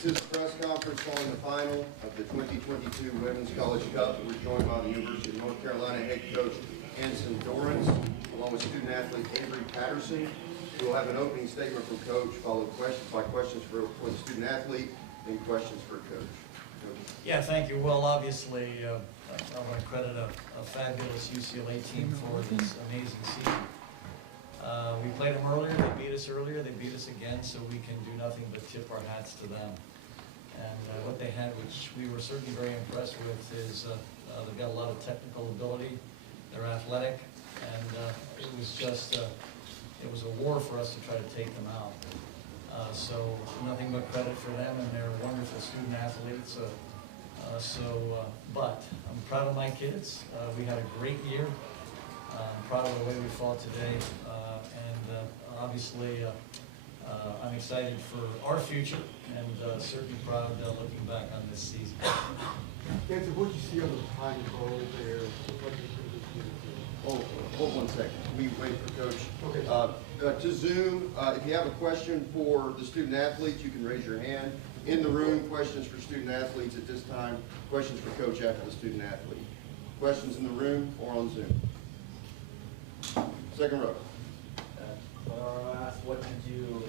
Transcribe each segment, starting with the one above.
This is a press conference following the final of the 2022 Women's College Cup. We're joined by the University of North Carolina head coach Anson, Dorrance, along with student athlete Avery Patterson. We'll have an opening statement from coach, followed by questions for the student athlete, then questions for coach. Yeah, thank you. Well, obviously, I want to credit a fabulous UCLA team for this amazing season. We played them earlier, they beat us earlier, they beat us again, so we can do nothing but tip our hats to them. And what they had, which we were certainly very impressed with, is they've got a lot of technical ability, they're athletic, and it was just, it was a war for us to try to take them out. So nothing but credit for them, and they're wonderful student athletes. But I'm proud of my kids. We had a great year. I'm proud of the way we fought today, and obviously I'm excited for our future, and certainly proud looking back on this season. Anson, what did you see on the time goal there? Hold 1 second. We wait for coach. Okay. To Zoom, if you have a question for the student athletes, you can raise your hand. In the room, questions for student athletes at this time. Questions for coach after the student athlete. Questions in the room or on Zoom? Second row. What did you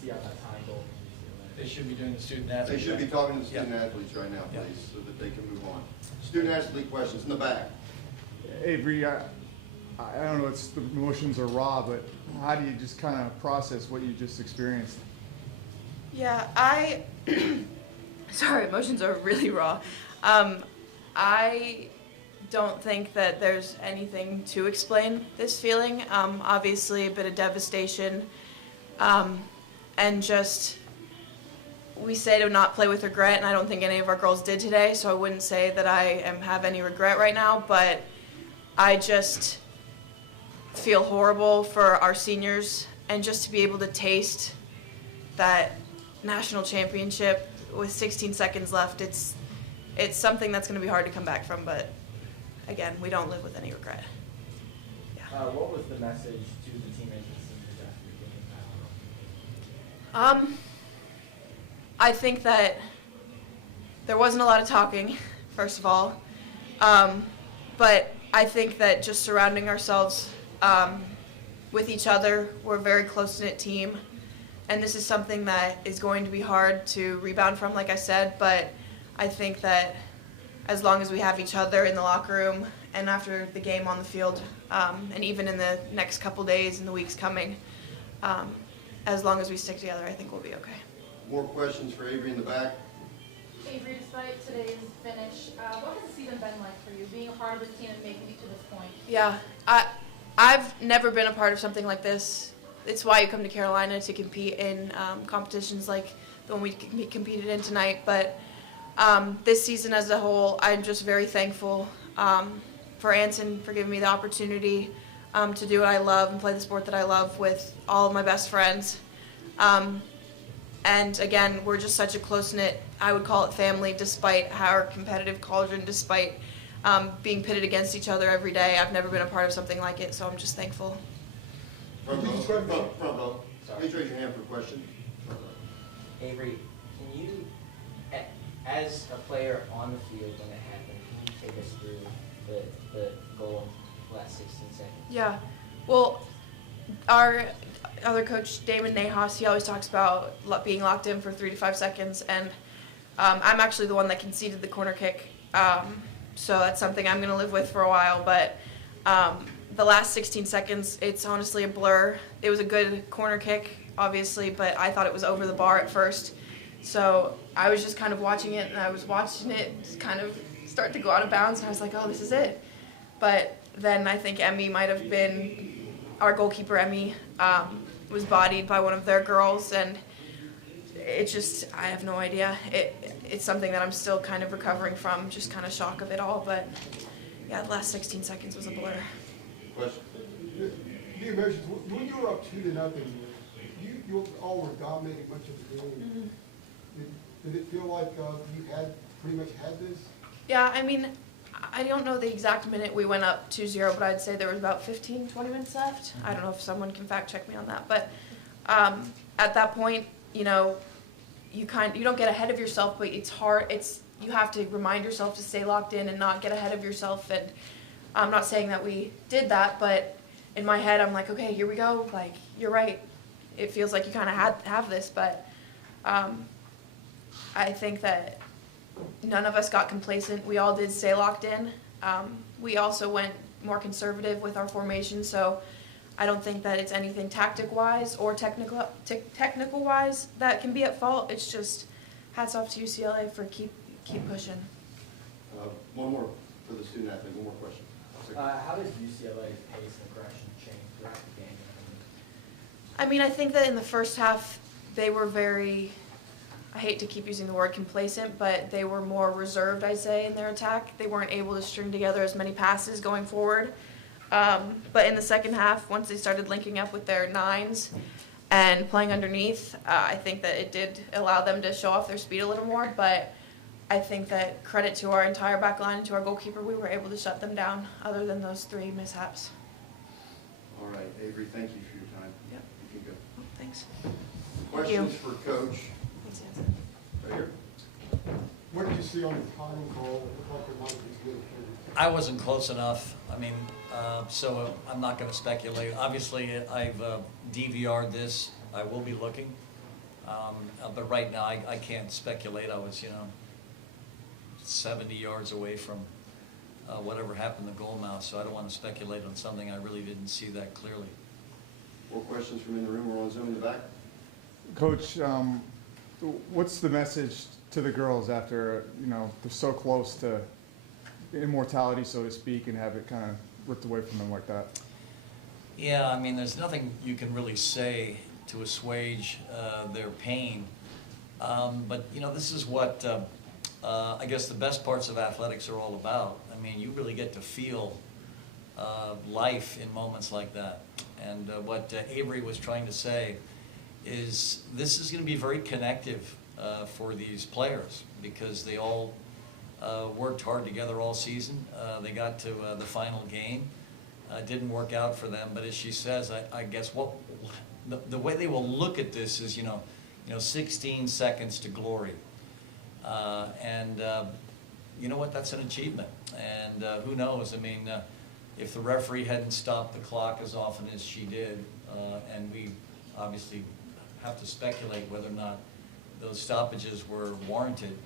see on that time goal? They should be doing the student athlete. They should be talking to the student Yeah. athletes right now, Yeah. please, so that they can move on. Student athlete questions in the back. Avery, I don't know, it's the emotions are raw, but how do you just kind of process what you just experienced? Yeah, sorry, emotions are really raw. I don't think that there's anything to explain this feeling. Obviously a bit of devastation, and just, we say to not play with regret, and I don't think any of our girls did today, so I wouldn't say that I have any regret right now, but I just feel horrible for our seniors, and just to be able to taste that national championship with 16 seconds left, it's something that's going to be hard to come back from, but again, we don't live with any regret. Yeah. What was the message to the teammates and seniors after the game? I think that there wasn't a lot of talking, first of all, but I think that just surrounding ourselves with each other, we're a very close-knit team, and this is something that is going to be hard to rebound from, like I said, but I think that as long as we have each other in the locker room and after the game on the field, and even in the next couple days and the weeks coming, as long as we stick together, I think we'll be okay. More questions for Avery in the back. Avery, despite today's finish, what has the season been like for you, being a part of this team and making it to this point? Yeah, I've never been a part of something like this. It's why you come to Carolina, to compete in competitions like the one we competed in tonight. But this season as a whole, I'm just very thankful for Anson for giving me the opportunity to do what I love and play the sport that I love with all of my best friends. And again, we're just such a close-knit, I would call it family, despite our competitive cauldron, despite being pitted against each other every day. I've never been a part of something like it, so I'm just thankful. Front row. Please raise your hand for a question. Avery, can you, as a player on the field when it happened, can you take us through the goal in the last 16 seconds? Yeah, well, our other coach, Damon Nahas, he always talks about being locked in for 3 to 5 seconds, and I'm actually the one that conceded the corner kick, so that's something I'm going to live with for a while, but the last 16 seconds, it's honestly a blur. It was a good corner kick, obviously, but I thought it was over the bar at first, so I was just kind of watching it, and I was watching it just kind of start to go out of bounds, and I was like, oh, this is it. But then I think Emmy might have been, our goalkeeper Emmy, was bodied by one of their girls, and it just, I have no idea. It's something that I'm still kind of recovering from, just kind of shock of it all, but yeah, the last 16 seconds was a blur. Question. The emotions, when you were up 2-0, you all were dominating much of the game. Mm-hmm. Did it feel like you had pretty much had this? Yeah, I mean, I don't know the exact minute we went up 2-0, but I'd say there was about 15, 20 minutes left. I don't know if someone can fact check me on that, but at that point, you know, you don't get ahead of yourself, but it's hard. You have to remind yourself to stay locked in and not get ahead of yourself. And I'm not saying that we did that, but in my head, I'm like, okay, here we go. Like, you're right. It feels like you kind of have this, but I think that none of us got complacent. We all did stay locked in. We also went more conservative with our formation, so I don't think that it's anything tactic-wise or technical-wise that can be at fault. It's just hats off to UCLA for keep pushing. One more for the student athlete, one more question. How does UCLA's pace and aggression change throughout the game? I mean, I think that in the first half, they were very, I hate to keep using the word complacent, but they were more reserved, I'd say, in their attack. They weren't able to string together as many passes going forward. But in the second half, once they started linking up with their nines and playing underneath, I think that it did allow them to show off their speed a little more. But I think that credit to our entire back line and to our goalkeeper, we were able to shut them down other than those 3 mishaps. All right, Avery, thank you for your time. Yep. You can go. Thanks. Questions for Coach? Thanks, Anson. Right here. What did you see on the timing call? It looked like there might be good. I wasn't close enough. I mean, so I'm not going to speculate. Obviously, I've DVR'd this. I will be looking. But right now, I can't speculate. I was, 70 yards away from whatever happened to goal mouth, so I don't want to speculate on something I really didn't see that clearly. More questions from in the room or on Zoom in the back? Coach, what's the message to the girls after, they're so close to immortality, so to speak, and have it kind of ripped away from them like that? Yeah, I mean, there's nothing you can really say to assuage their pain. But, this is what I guess the best parts of athletics are all about. I mean, you really get to feel life in moments like that. And what Avery was trying to say is this is going to be very connective for these players because they all worked hard together all season. They got to the final game. Didn't work out for them, but as she says, I guess the way they will look at this is, 16 seconds to glory. And you know what, that's an achievement. And who knows, I mean, if the referee hadn't stopped the clock as often as she did, and we obviously have to speculate whether or not those stoppages were warranted,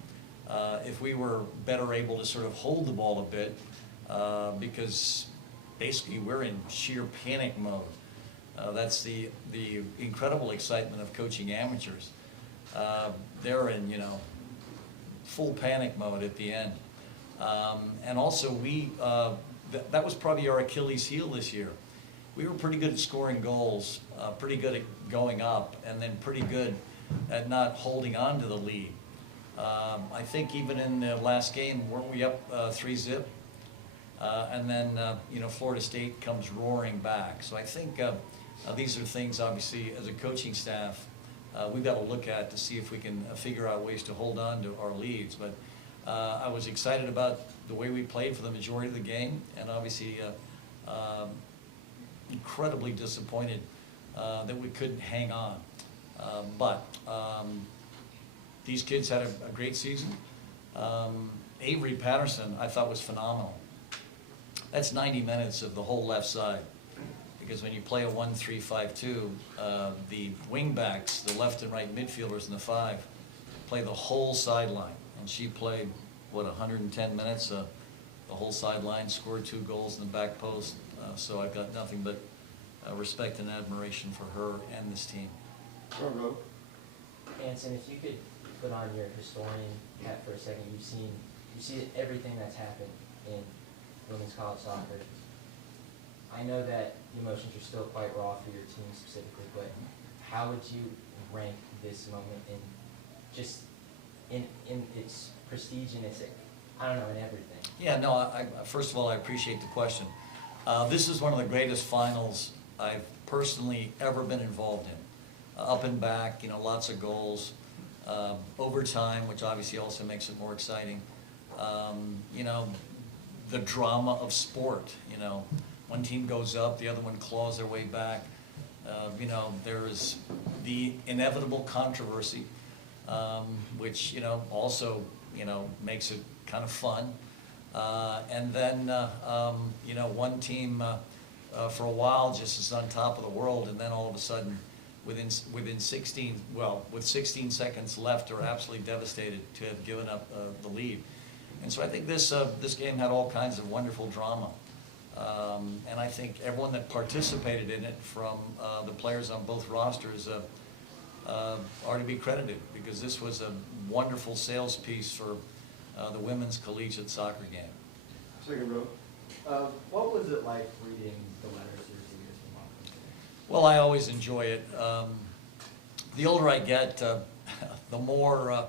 if we were better able to sort of hold the ball a bit, because basically we're in sheer panic mode. That's the incredible excitement of coaching amateurs. They're in, full panic mode at the end. And also that was probably our Achilles heel this year. We were pretty good at scoring goals, pretty good at going up, and then pretty good at not holding on to the lead. I think even in the last game, weren't we up 3-0? And then, Florida State comes roaring back. So I think these are things, obviously, as a coaching staff, we've got to look at to see if we can figure out ways to hold on to our leads. But I was excited about the way we played for the majority of the game, and obviously incredibly disappointed that we couldn't hang on. But these kids had a great season. Avery Patterson, I thought, was phenomenal. That's 90 minutes of the whole left side. Because when you play a 1-3-5-2, the wingbacks, the left and right midfielders in the 5, play the whole sideline. And she played, 110 minutes, the whole sideline, scored 2 goals in the back post. So I've got nothing but respect and admiration for her and this team. Bravo. Anson, if you could put on your historian hat for a second, you see everything that's happened in women's college soccer. I know that the emotions are still quite raw for your team specifically, but how would you rank this moment in its prestige and its, in everything? Yeah, no, first of all, I appreciate the question. This is one of the greatest finals I've personally ever been involved in. Up and back, lots of goals, overtime, which obviously also makes it more exciting. The drama of sport, one team goes up, the other one claws their way back. There is the inevitable controversy. which, also, makes it kind of fun. And then, one team for a while just is on top of the world, and then all of a sudden, with 16 seconds left, are absolutely devastated to have given up the lead. And so I think this game had all kinds of wonderful drama. And I think everyone that participated in it, from the players on both rosters, are to be credited, because this was a wonderful sales piece for the women's collegiate soccer game. Second row. What was it like reading the letters your seniors from Hawkins? Well, I always enjoy it. The older I get, the more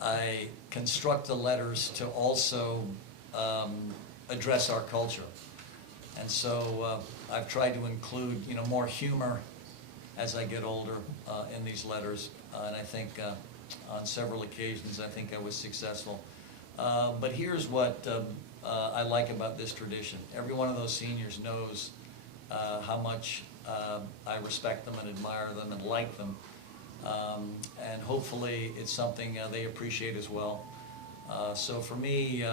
I construct the letters to also address our culture. And so I've tried to include, more humor as I get older in these letters. And I think on several occasions, I think I was successful. But here's what I like about this tradition. Every one of those seniors knows how much I respect them and admire them and like them. And hopefully it's something they appreciate as well. So for me,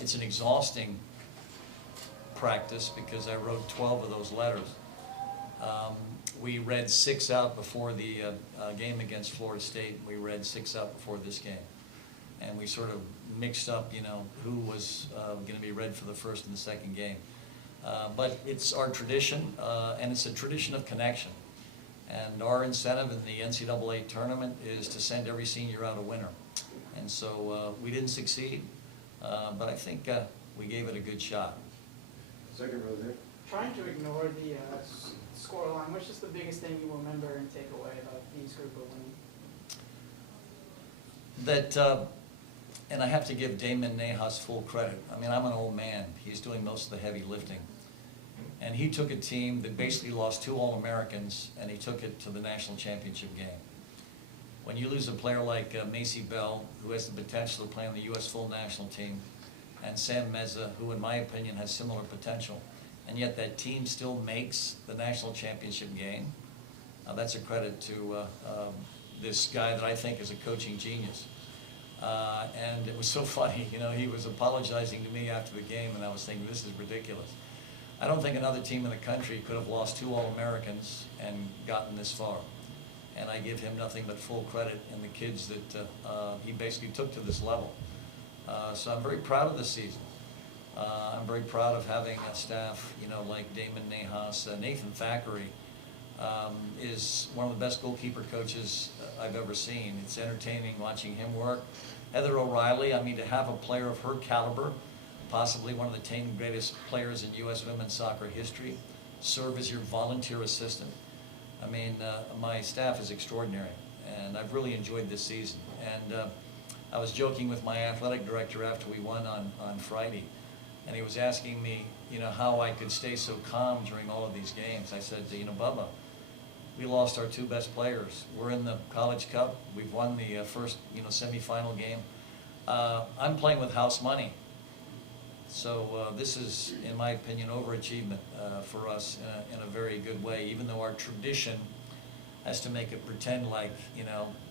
it's an exhausting practice, because I wrote 12 of those letters. We read 6 out before the game against Florida State. We read 6 out before this game. And we sort of mixed up, who was going to be read for the first and the second game. But it's our tradition, and it's a tradition of connection. And our incentive in the NCAA tournament is to send every senior out a winner. And so we didn't succeed, but I think we gave it a good shot. Second row there. Trying to ignore the score line, what's just the biggest thing you remember and take away about these group of women? That, and I have to give Damon Nahas full credit. I mean, I'm an old man. He's doing most of the heavy lifting. And he took a team that basically lost 2 All-Americans, and he took it to the national championship game. When you lose a player like Macy Bell, who has the potential to play on the U.S. full national team, and Sam Meza, who in my opinion has similar potential, and yet that team still makes the national championship game, that's a credit to this guy that I think is a coaching genius. And it was so funny, he was apologizing to me after the game, and I was thinking, this is ridiculous. I don't think another team in the country could have lost 2 All-Americans and gotten this far. And I give him nothing but full credit in the kids that he basically took to this level. So I'm very proud of this season. I'm very proud of having a staff, like Damon Nahas. Nathan Thackeray is one of the best goalkeeper coaches I've ever seen. It's entertaining watching him work. Heather O'Reilly, I mean, to have a player of her caliber, possibly one of the 10 greatest players in U.S. women's soccer history, serve as your volunteer assistant. I mean, my staff is extraordinary, and I've really enjoyed this season. And I was joking with my athletic director after we won on Friday, and he was asking me, how I could stay so calm during all of these games. I said, Bubba, we lost our 2 best players. We're in the College Cup. We've won the first, semifinal game. I'm playing with house money. So this is, in my opinion, overachievement for us in a very good way, even though our tradition has to make it pretend like,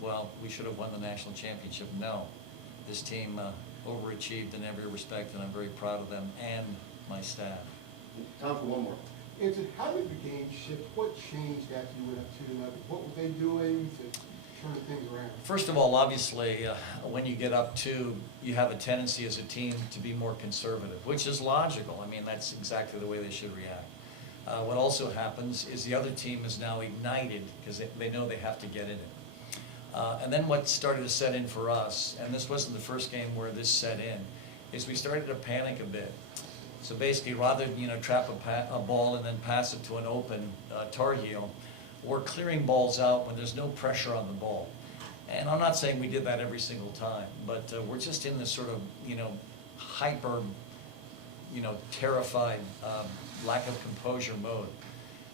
well, we should have won the national championship. No, this team overachieved in every respect, and I'm very proud of them and my staff. Time for one more. Anson, how did the game shift? What changed after you went up 2-0? What were they doing to turn things around? First of all, obviously, when you get up 2, you have a tendency as a team to be more conservative, which is logical. I mean, that's exactly the way they should react. What also happens is the other team is now ignited because they know they have to get in it. And then what started to set in for us, and this wasn't the first game where this set in, is we started to panic a bit. So basically, rather than trap a ball and then pass it to an open Tar Heel, we're clearing balls out when there's no pressure on the ball. And I'm not saying we did that every single time, but we're just in this sort of hyper, terrified, lack of composure mode.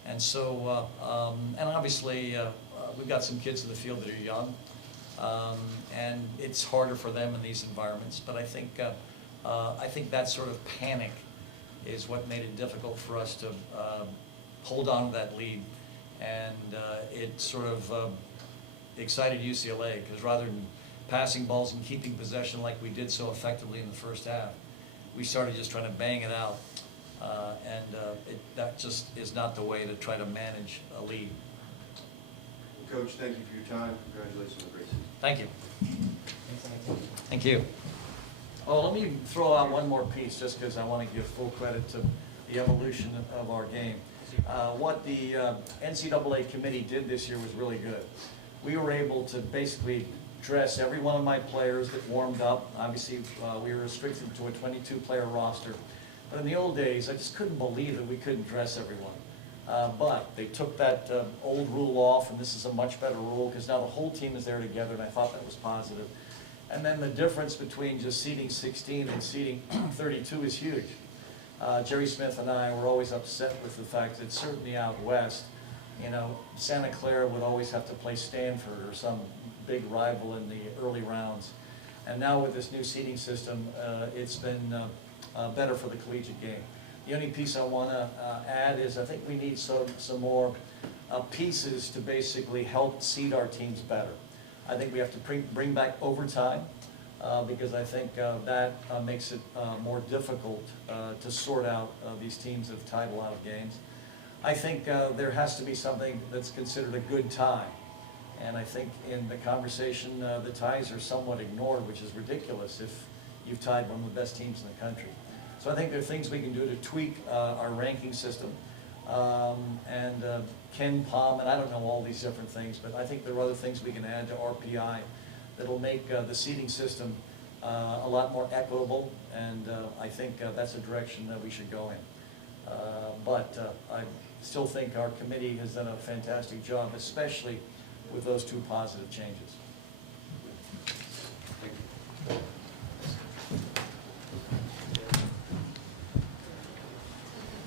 And so, and obviously, we've got some kids in the field that are young, and it's harder for them in these environments. But I think that sort of panic is what made it difficult for us to hold on to that lead, and it sort of excited UCLA, because rather than passing balls and keeping possession like we did so effectively in the first half, we started just trying to bang it out. That just is not the way to try to manage a lead. Coach, thank you for your time. Congratulations on the great season. Thank you. Thanks, Anthony. Thank you. Oh, let me throw out one more piece, just because I want to give full credit to the evolution of our game. What the NCAA committee did this year was really good. We were able to basically dress every one of my players that warmed up. Obviously, we were restricted to a 22-player roster. But in the old days, I just couldn't believe that we couldn't dress everyone. But they took that old rule off, and this is a much better rule, because now the whole team is there together, and I thought that was positive. And then the difference between just seating 16 and seating 32 is huge. Jerry Smith and I were always upset with the fact that certainly out west, you know, Santa Clara would always have to play Stanford or some big rival in the early rounds. And now with this new seating system, it's been better for the collegiate game. The only piece I want to add is I think we need some more pieces to basically help seed our teams better. I think we have to bring back overtime because I think that makes it more difficult to sort out these teams that have tied a lot of games. I think there has to be something that's considered a good tie. And I think in the conversation, the ties are somewhat ignored, which is ridiculous if you've tied one of the best teams in the country. So I think there are things we can do to tweak our ranking system. Ken Palm, and I don't know all these different things, but I think there are other things we can add to RPI that'll make the seating system a lot more equitable, and I think that's a direction that we should go in. I still think our committee has done a fantastic job, especially with those two positive changes.